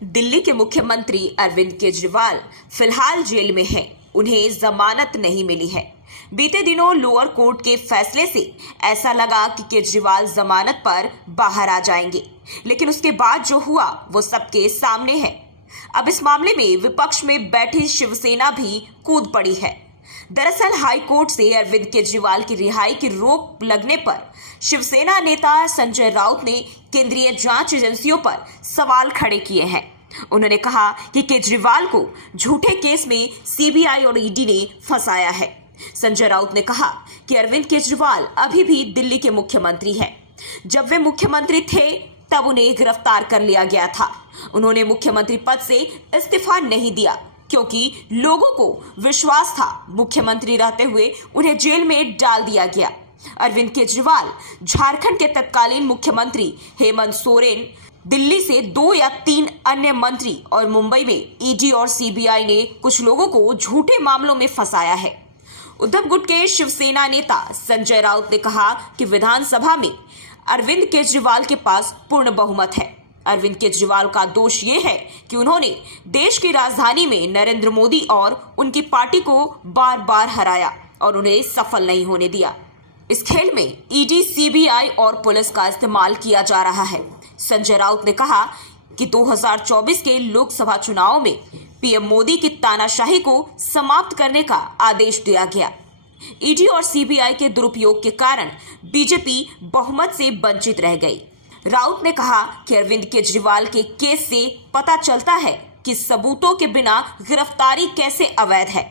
दिल्ली के मुख्यमंत्री अरविंद केजरीवाल फिलहाल जेल में हैं। उन्हें जमानत नहीं मिली है। बीते दिनों लोअर कोर्ट के फैसले से ऐसा लगा कि केजरीवाल जमानत पर बाहर आ जाएंगे, लेकिन उसके बाद जो हुआ वो सबके सामने है। अब इस मामले में विपक्ष में बैठी शिवसेना भी कूद पड़ी है। दरअसल हाई कोर्ट से अरविंद केजरीवाल की रिहाई की रोक लगने पर शिवसेना नेता संजय राउत ने केंद्रीय जांच एजेंसियों पर सवाल खड़े किए हैं। उन्होंने कहा कि केजरीवाल को झूठे केस में सीबीआई और ईडी ने फंसाया है। संजय राउत ने कहा कि अरविंद केजरीवाल अभी भी दिल्ली के मुख्यमंत्री हैं। जब वे मुख्यमंत्री थे तब उन्हें गिरफ्तार कर लिया गया था। उन्होंने मुख्यमंत्री पद से इस्तीफा नहीं दिया क्योंकि लोगों को विश्वास था मुख्यमंत्री रहते हुए उन्हें जेल में डाल दिया गया। अरविंद केजरीवाल झारखंड के तत्कालीन मुख्यमंत्री हेमंत सोरेन, दिल्ली से 2 या 3 अन्य मंत्री और मुंबई में ईडी और सीबीआई ने कुछ लोगों को झूठे मामलों में फंसाया है। उद्धव गुट के शिवसेना नेता संजय राउत ने कहा कि विधानसभा में अरविंद केजरीवाल के पास पूर्ण बहुमत है। अरविंद केजरीवाल का दोष ये है कि उन्होंने देश की राजधानी में नरेंद्र मोदी और उनकी पार्टी को बार बार हराया और उन्हें सफल नहीं होने दिया। इस खेल में ईडी, सीबीआई और पुलिस का इस्तेमाल किया जा रहा है। संजय राउत ने कहा कि 2024 के लोकसभा चुनाव में पीएम मोदी की तानाशाही को समाप्त करने का आदेश दिया गया। ईडी और सीबीआई के दुरुपयोग के कारण बीजेपी बहुमत से वंचित रह गई। राउत ने कहा कि अरविंद केजरीवाल के केस से पता चलता है कि सबूतों के बिना गिरफ्तारी कैसे अवैध है।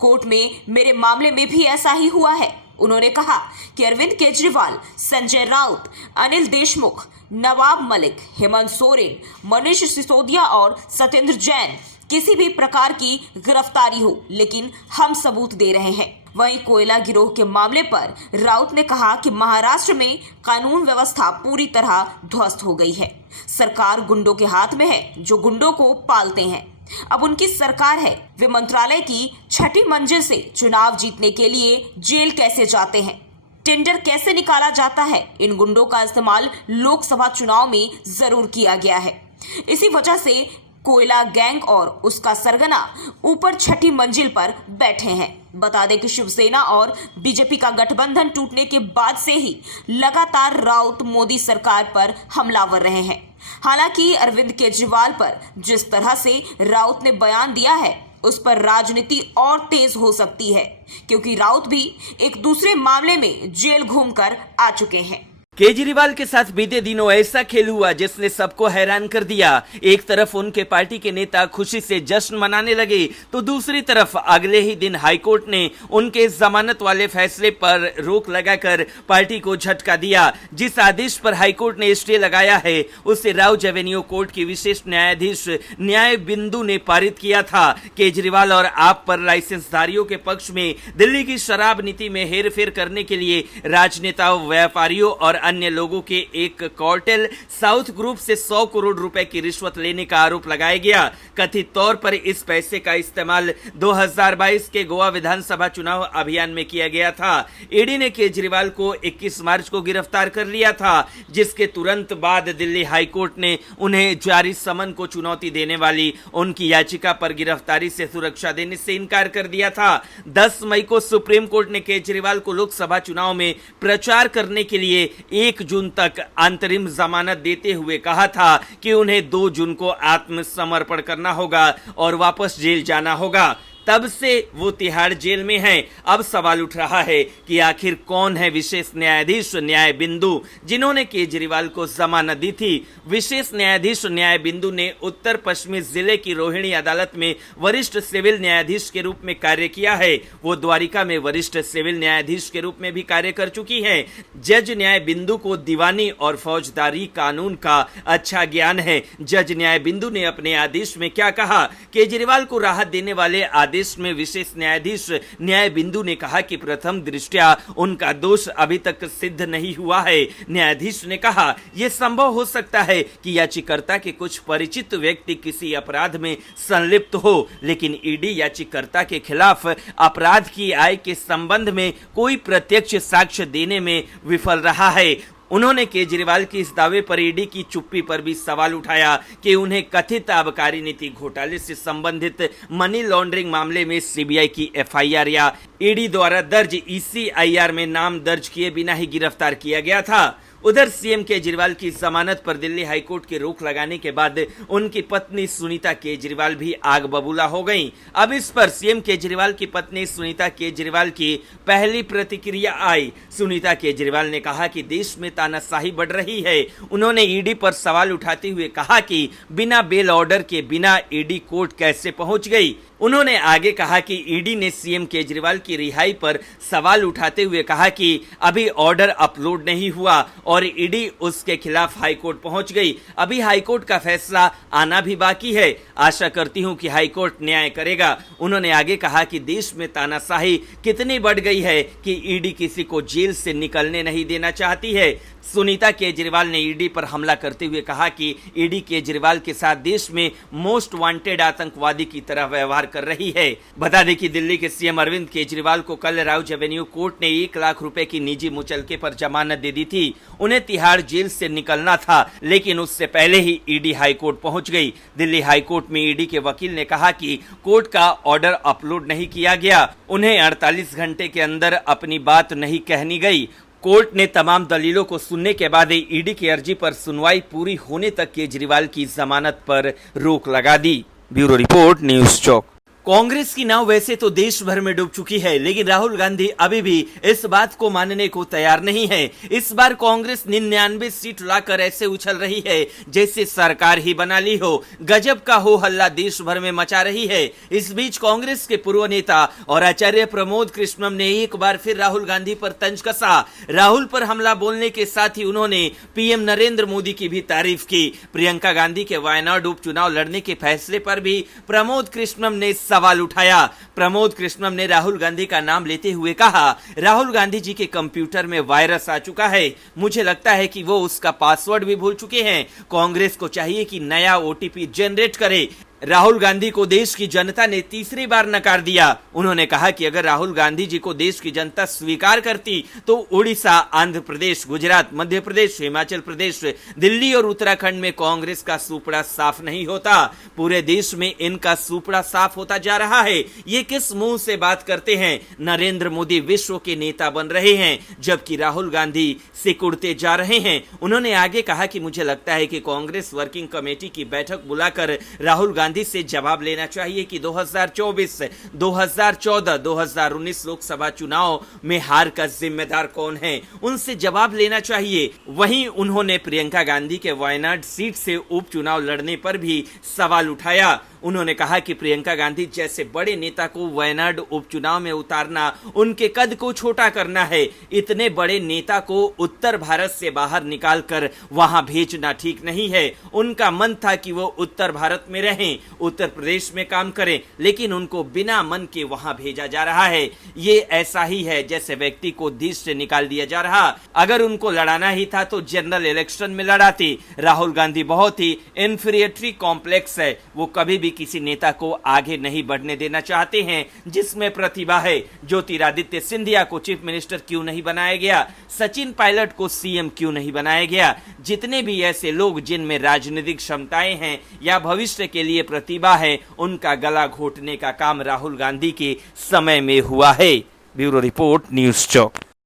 कोर्ट में मेरे मामले में भी ऐसा ही हुआ है। उन्होंने कहा कि अरविंद केजरीवाल, संजय राउत, अनिल देशमुख, नवाब मलिक, हेमंत सोरेन, मनीष सिसोदिया और सत्येंद्र जैन किसी भी प्रकार की गिरफ्तारी हो, लेकिन हम सबूत दे रहे हैं। वहीं कोयला गिरोह के मामले पर राउत ने कहा कि महाराष्ट्र में कानून व्यवस्था पूरी तरह ध्वस्त हो गई है। सरकार गुंडों के हाथ में है जो गुंडों को पालते हैं। अब उनकी सरकार है। वे मंत्रालय की 6ठी मंजिल से चुनाव जीतने के लिए जेल कैसे जाते हैं, टेंडर कैसे निकाला जाता है, इन गुंडों का इस्तेमाल लोकसभा चुनाव में जरूर किया गया है। इसी वजह से कोयला गैंग और उसका सरगना ऊपर 6ठी मंजिल पर बैठे हैं। बता दें कि शिवसेना और बीजेपी का गठबंधन टूटने के बाद से ही लगातार राउत मोदी सरकार पर हमलावर रहे हैं। हालांकि अरविंद केजरीवाल पर जिस तरह से राउत ने बयान दिया है उस पर राजनीति और तेज हो सकती है, क्योंकि राउत भी एक दूसरे मामले में जेल घूमकर आ चुके हैं। केजरीवाल के साथ बीते दिनों ऐसा खेल हुआ जिसने सबको हैरान कर दिया। एक तरफ उनके पार्टी के नेता खुशी से जश्न मनाने लगे तो दूसरी तरफ अगले ही दिन हाईकोर्ट ने उनके जमानत वाले फैसले पर रोक लगाकर पार्टी को झटका दिया। जिस आदेश पर हाईकोर्ट ने स्टे लगाया है उसे राउज एवेन्यू कोर्ट की विशेष न्यायाधीश न्याय बिंदु ने पारित किया था। केजरीवाल और आप पर लाइसेंसधारियों के पक्ष में दिल्ली की शराब नीति में हेरफेर करने के लिए राजनेताओं, व्यापारियों और अन्य लोगों के एक कार्टेल साउथ ग्रुप से 100 करोड़ रुपए की रिश्वत लेने का आरोप लगाया गया। कथित तौर पर इस पैसे का इस्तेमाल 2022 के गोवा विधानसभा चुनाव अभियान में किया गया था। ईडी ने केजरीवाल को 21 मार्च को गिरफ्तार कर लिया था, जिसके तुरंत बाद दिल्ली हाईकोर्ट ने उन्हें जारी समन को चुनौती देने वाली उनकी याचिका पर गिरफ्तारी से सुरक्षा देने से इनकार कर दिया था। 10 मई को सुप्रीम कोर्ट ने केजरीवाल को लोकसभा चुनाव में प्रचार करने के लिए 1 जून तक अंतरिम जमानत देते हुए कहा था कि उन्हें 2 जून को आत्मसमर्पण करना होगा और वापस जेल जाना होगा। तब से वो तिहाड़ जेल में हैं। अब सवाल उठ रहा है कि आखिर कौन है विशेष न्यायाधीश न्याय बिंदु जिन्होंने केजरीवाल को जमानत दी थी। विशेष न्यायाधीश न्याय बिंदु ने उत्तर पश्चिमी जिले की रोहिणी अदालत में वरिष्ठ सिविल न्यायाधीश के रूप में कार्य किया है। वो द्वारिका में वरिष्ठ सिविल न्यायाधीश के रूप में भी कार्य कर चुकी है। जज न्याय बिंदु को दीवानी और फौजदारी कानून का अच्छा ज्ञान है। जज न्याय बिंदु ने अपने आदेश में क्या कहा? केजरीवाल को राहत देने वाले आदेश में विशेष न्यायाधीश न्याय बिंदु ने कहा कि प्रथम दृष्टया उनका दोष अभी तक सिद्ध नहीं हुआ है। न्यायाधीश ने कहा यह संभव हो सकता है कि याचिकाकर्ता के कुछ परिचित व्यक्ति किसी अपराध में संलिप्त हो, लेकिन ईडी याचिकाकर्ता के खिलाफ अपराध की आय के संबंध में कोई प्रत्यक्ष साक्ष्य देने में विफल रहा है। उन्होंने केजरीवाल के इस दावे पर ईडी की चुप्पी पर भी सवाल उठाया कि उन्हें कथित आबकारी नीति घोटाले से संबंधित मनी लॉन्ड्रिंग मामले में सीबीआई की एफआईआर या ईडी द्वारा दर्ज ईसीआईआर में नाम दर्ज किए बिना ही गिरफ्तार किया गया था। उधर सीएम केजरीवाल की जमानत पर दिल्ली हाईकोर्ट की रोक लगाने के बाद उनकी पत्नी सुनीता केजरीवाल भी आग बबूला हो गईं। अब इस पर सीएम केजरीवाल की पत्नी सुनीता केजरीवाल की पहली प्रतिक्रिया आई। सुनीता केजरीवाल ने कहा कि देश में तानाशाही बढ़ रही है। उन्होंने ईडी पर सवाल उठाते हुए कहा कि बिना बेल ऑर्डर के बिना ईडी कोर्ट कैसे पहुंच गई। उन्होंने आगे कहा कि ईडी ने सीएम केजरीवाल की रिहाई पर सवाल उठाते हुए कहा कि अभी ऑर्डर अपलोड नहीं हुआ और ईडी उसके खिलाफ हाईकोर्ट पहुंच गई। अभी हाईकोर्ट का फैसला आना भी बाकी है। आशा करती हूं कि हाईकोर्ट न्याय करेगा। उन्होंने आगे कहा कि देश में तानाशाही कितनी बढ़ गई है कि ईडी किसी को जेल से निकलने नहीं देना चाहती है। सुनीता केजरीवाल ने ईडी पर हमला करते हुए कहा कि ईडी केजरीवाल के साथ देश में मोस्ट वांटेड आतंकवादी की तरह व्यवहार कर रही है। बता दें कि दिल्ली के सीएम अरविंद केजरीवाल को कल राउज एवेन्यू कोर्ट ने 1 लाख रुपए की निजी मुचलके पर जमानत दे दी थी। उन्हें तिहाड़ जेल से निकलना था, लेकिन उससे पहले ही ईडी हाईकोर्ट पहुंच गई। दिल्ली हाईकोर्ट में ईडी के वकील ने कहा कि कोर्ट का ऑर्डर अपलोड नहीं किया गया। उन्हें 48 घंटे के अंदर अपनी बात नहीं कहनी गई। कोर्ट ने तमाम दलीलों को सुनने के बाद ईडी की अर्जी पर सुनवाई पूरी होने तक केजरीवाल की जमानत पर रोक लगा दी। ब्यूरो रिपोर्ट, न्यूज़ चौक। कांग्रेस की नाव वैसे तो देश भर में डूब चुकी है, लेकिन राहुल गांधी अभी भी इस बात को मानने को तैयार नहीं है। इस बार कांग्रेस 99 सीट लाकर ऐसे उछल रही है जैसे सरकार ही बना ली हो। गजब का हो हल्ला देश भर में मचा रही है। इस बीच कांग्रेस के पूर्व नेता और आचार्य प्रमोद कृष्णम ने एक बार फिर राहुल गांधी पर तंज कसा। राहुल पर हमला बोलने के साथ ही उन्होंने पीएम नरेंद्र मोदी की भी तारीफ की। प्रियंका गांधी के वायनाड उपचुनाव लड़ने के फैसले पर भी प्रमोद कृष्णम ने सवाल उठाया। प्रमोद कृष्णम ने राहुल गांधी का नाम लेते हुए कहा, राहुल गांधी जी के कंप्यूटर में वायरस आ चुका है। मुझे लगता है कि वो उसका पासवर्ड भी भूल चुके हैं। कांग्रेस को चाहिए कि नया ओटीपी जनरेट करे। राहुल गांधी को देश की जनता ने तीसरी बार नकार दिया। उन्होंने कहा कि अगर राहुल गांधी जी को देश की जनता स्वीकार करती तो उड़ीसा, आंध्र प्रदेश, गुजरात, मध्य प्रदेश, हिमाचल प्रदेश, दिल्ली और उत्तराखंड में कांग्रेस का सुपड़ा साफ नहीं होता। पूरे देश में इनका सुपड़ा साफ होता जा रहा है। ये किस मुंह से बात करते हैं? नरेंद्र मोदी विश्व के नेता बन रहे हैं, जबकि राहुल गांधी सिकुड़ते जा रहे हैं। उन्होंने आगे कहा कि मुझे लगता है कि कांग्रेस वर्किंग कमेटी की बैठक बुलाकर राहुल गांधी से जवाब लेना चाहिए कि 2024, 2014, 2019 लोकसभा चुनाव में हार का जिम्मेदार कौन है, उनसे जवाब लेना चाहिए। वहीं उन्होंने प्रियंका गांधी के वायनाड सीट से उपचुनाव लड़ने पर भी सवाल उठाया। उन्होंने कहा कि प्रियंका गांधी जैसे बड़े नेता को वायनाड उपचुनाव में उतारना उनके कद को छोटा करना है। इतने बड़े नेता को उत्तर भारत से बाहर निकालकर वहां भेजना ठीक नहीं है। उनका मन था कि वो उत्तर भारत में रहें, उत्तर प्रदेश में काम करें, लेकिन उनको बिना मन के वहां भेजा जा रहा है। ये ऐसा ही है जैसे व्यक्ति को देश से निकाल दिया जा रहा। अगर उनको लड़ाना ही था तो जनरल इलेक्शन में लड़ाती। राहुल गांधी बहुत ही इंफीरियरिटी कॉम्प्लेक्स है। वो कभी भी किसी नेता को आगे नहीं बढ़ने देना चाहते हैं जिसमें प्रतिभा है। ज्योतिरादित्य सिंधिया को चीफ मिनिस्टर क्यों नहीं बनाया गया? सचिन पायलट को सीएम क्यों नहीं बनाया गया? जितने भी ऐसे लोग जिनमें राजनीतिक क्षमताएं हैं या भविष्य के लिए प्रतिभा है, उनका गला घोटने का काम राहुल गांधी के समय में हुआ है। ब्यूरो रिपोर्ट, न्यूज़ चौक।